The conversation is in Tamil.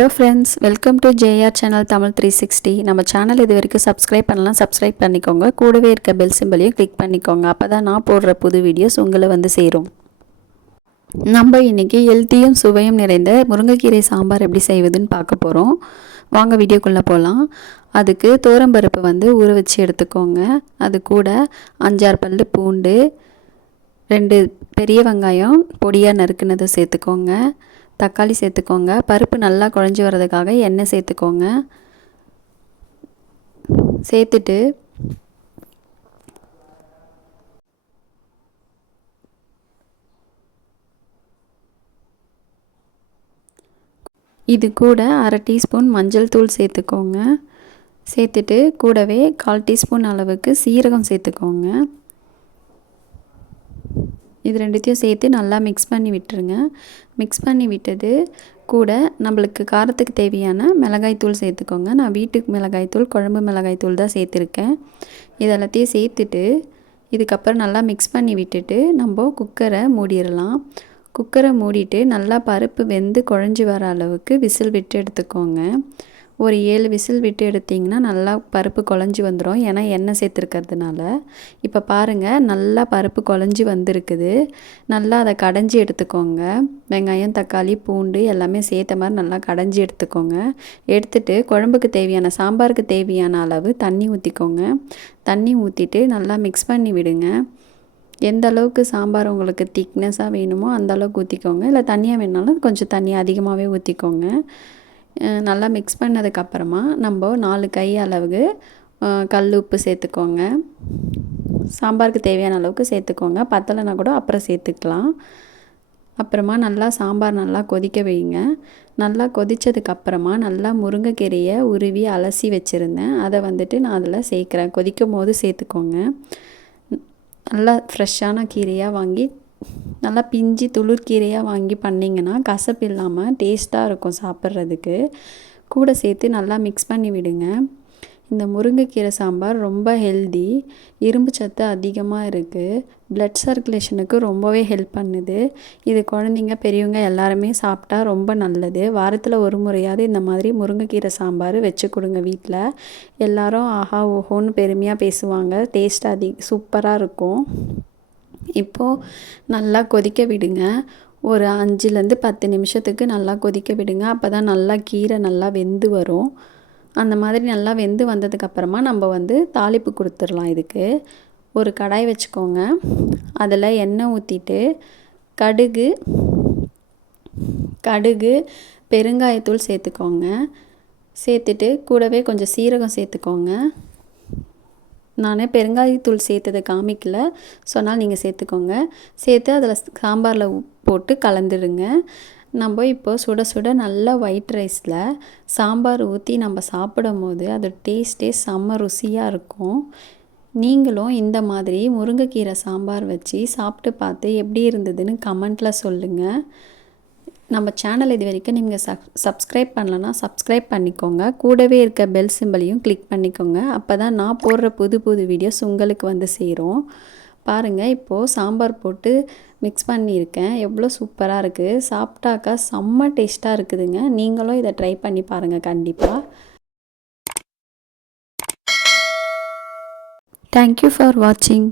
Hello friends, welcome to JR channel Tamil 360. நம்ம சேனல் இது வரைக்கும் சப்ஸ்கிரைப் பண்ணலாம், சப்ஸ்கிரைப் பண்ணிக்கோங்க. கூடவே இருக்க பெல் சிம்பலையும் கிளிக் பண்ணிக்கோங்க. அப்போ தான் நான் போடுற புது வீடியோஸ் உங்களை வந்து சேரும். நம்ம இன்றைக்கி ஹெல்த்தியும் சுவையும் நிறைந்த முருங்கைக்கீரை சாம்பார் எப்படி செய்வதுன்னு பார்க்க போகிறோம். வாங்க வீடியோக்குள்ளே போகலாம். அதுக்கு தோரம்பருப்பு வந்து ஊற வச்சு எடுத்துக்கோங்க. அது கூட 5-6 பல்லு பூண்டு, 2 பெரிய வெங்காயம் பொடியாக நறுக்குனதை சேர்த்துக்கோங்க. தக்காளி சேர்த்துக்கோங்க. பருப்பு நல்லா குழஞ்சி வர்றதுக்காக எண்ணெய் சேர்த்துக்கோங்க. சேர்த்துட்டு இது கூட 1/2 டீஸ்பூன் மஞ்சள் தூள் சேர்த்துக்கோங்க. சேர்த்துட்டு கூடவே 1/4 டீஸ்பூன் அளவுக்கு சீரகம் சேர்த்துக்கோங்க. இது ரெண்டுத்தையும் சேர்த்து நல்லா மிக்ஸ் பண்ணி விட்டுருங்க. மிக்ஸ் பண்ணி விட்டது கூட நம்மளுக்கு காரத்துக்கு தேவையான மிளகாய்த்தூள் சேர்த்துக்கோங்க. நான் வீட்டுக்கு மிளகாய்த்தூள், குழம்பு மிளகாய்த்தூள் தான் சேர்த்துருக்கேன். இதெல்லாத்தையும் சேர்த்துட்டு இதுக்கப்புறம் நல்லா மிக்ஸ் பண்ணி விட்டுட்டு நம்ம குக்கரை மூடிடலாம். குக்கரை மூடிட்டு நல்லா பருப்பு வெந்து குழஞ்சி வர அளவுக்கு விசில் விட்டு எடுத்துக்கோங்க. ஒரு 7 விசில் விட்டு எடுத்திங்கன்னா நல்லா பருப்பு குழஞ்சி வந்துடும், ஏன்னா எண்ணெய் சேர்த்துருக்கிறதுனால. இப்போ பாருங்கள், நல்லா பருப்பு குழஞ்சி வந்திருக்குது. நல்லா அதை கடைஞ்சி எடுத்துக்கோங்க. வெங்காயம், தக்காளி, பூண்டு எல்லாமே சேர்த்த மாதிரி நல்லா கடைஞ்சி எடுத்துக்கோங்க. எடுத்துகிட்டு குழம்புக்கு தேவையான, சாம்பாருக்கு தேவையான அளவு தண்ணி ஊற்றிக்கோங்க. தண்ணி ஊற்றிட்டு நல்லா மிக்ஸ் பண்ணி விடுங்க. எந்த அளவுக்கு சாம்பார் உங்களுக்கு திக்னஸாக வேணுமோ அந்த அளவுக்கு ஊற்றிக்கோங்க. இல்லை தண்ணியாக வேணுனாலும் கொஞ்சம் தண்ணி அதிகமாகவே ஊற்றிக்கோங்க. நல்லா மிக்ஸ் பண்ணதுக்கப்புறமா நம்ம 4 கை அளவுக்கு கல் உப்பு சேர்த்துக்கோங்க. சாம்பாருக்கு தேவையான அளவுக்கு சேர்த்துக்கோங்க. பத்தலைன்னா கூட அப்புறம் சேர்த்துக்கலாம். அப்புறமா நல்லா சாம்பார் நல்லா கொதிக்க வைங்க. நல்லா கொதித்ததுக்கப்புறமா நல்லா முருங்கைக்கீரையை உருவி அலசி வச்சுருந்தேன். அதை வந்துட்டு நான் அதில் சேர்க்குறேன். கொதிக்கும் போது சேர்த்துக்கோங்க. நல்லா ஃப்ரெஷ்ஷான கீரையாக வாங்கி, நல்லா பிஞ்சு துளிர்கீரையாக வாங்கி பண்ணிங்கன்னா கசப்பு இல்லாமல் டேஸ்ட்டாக இருக்கும் சாப்பிட்றதுக்கு. கூட சேர்த்து நல்லா மிக்ஸ் பண்ணி விடுங்க. இந்த முருங்கைக்கீரை சாம்பார் ரொம்ப ஹெல்தி, இரும்பு சத்து அதிகமாக இருக்குது, பிளட் சர்க்குலேஷனுக்கு ரொம்பவே ஹெல்ப் பண்ணுது. இது குழந்தைங்க, பெரியவங்க எல்லாருமே சாப்பிட்டா ரொம்ப நல்லது. வாரத்தில் ஒரு முறையாவது இந்த மாதிரி முருங்கைக்கீரை சாம்பார் வச்சு கொடுங்க வீட்டில். எல்லோரும் ஆஹா ஓஹோன்னு பெருமையாக பேசுவாங்க. டேஸ்ட் சூப்பராக இருக்கும். இப்போது நல்லா கொதிக்க விடுங்க. ஒரு 5லேருந்து 10 நிமிஷத்துக்கு நல்லா கொதிக்க விடுங்க. அப்போ தான் நல்லா கீரை நல்லா வெந்து வரும். அந்த மாதிரி நல்லா வெந்து வந்ததுக்கப்புறமா நம்ம வந்து தாளிப்பு கொடுத்துடலாம். இதுக்கு ஒரு கடாய் வச்சுக்கோங்க. அதில் எண்ணெய் ஊற்றிட்டு கடுகு, பெருங்காயத்தூள் சேர்த்துக்கோங்க. சேர்த்துட்டு கூடவே கொஞ்சம் சீரகம் சேர்த்துக்கோங்க. நான் பெருங்காயத்தூள் சேர்த்ததை காமிக்கல, சொன்னால் நீங்கள் சேர்த்துக்கோங்க. சேர்த்து அதில் சாம்பாரில் போட்டு கலந்துடுங்க. நம்ம இப்போது சுட சுட நல்லா ஒயிட் ரைஸில் சாம்பார் ஊற்றி நம்ம சாப்பிடும் போது அது டேஸ்ட்டே செம்ம ருசியாக இருக்கும். நீங்களும் இந்த மாதிரி முருங்கைக்கீரை சாம்பார் வச்சு சாப்பிட்டு பார்த்து எப்படி இருந்ததுன்னு கமெண்ட்டில் சொல்லுங்கள். நம்ம சேனல் இது வரைக்கும் நீங்கள் சப்ஸ்கிரைப் பண்ணலன்னா சப்ஸ்கிரைப் பண்ணிக்கோங்க. கூடவே இருக்க பெல் சிம்பலையும் கிளிக் பண்ணிக்கோங்க. அப்போ தான் நான் போடுற புது புது வீடியோஸ் உங்களுக்கு வந்து சேரும். பாருங்கள், இப்போது சாம்பார் போட்டு மிக்ஸ் பண்ணியிருக்கேன். எவ்வளோ சூப்பராக இருக்குது. சாப்பிட்டாக்கா செம்ம டேஸ்ட்டாக இருக்குதுங்க. நீங்களும் இதை ட்ரை பண்ணி பாருங்கள் கண்டிப்பாக. தேங்க்யூ ஃபார் வாட்சிங்.